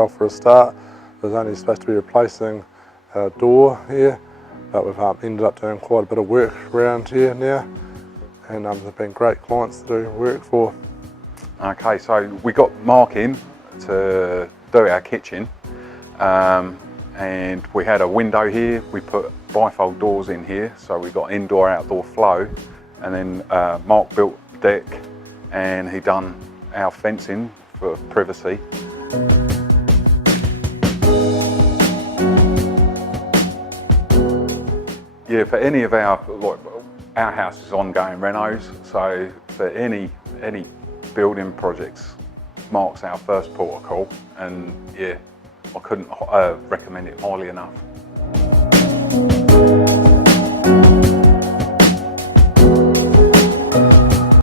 well for a start. It was only supposed to be replacing a door here, but we've ended up doing quite a bit of work around here now, and they've been great clients to do work for. Okay, so we got Mark in to do our kitchen, and we had a window here. We put bifold doors in here, so we got indoor-outdoor flow, and then Mark built deck, and he done our fencing for privacy. Yeah, for any of our house is ongoing renos, so for any building projects, Mark's our first port of call, and yeah, I couldn't recommend it highly enough.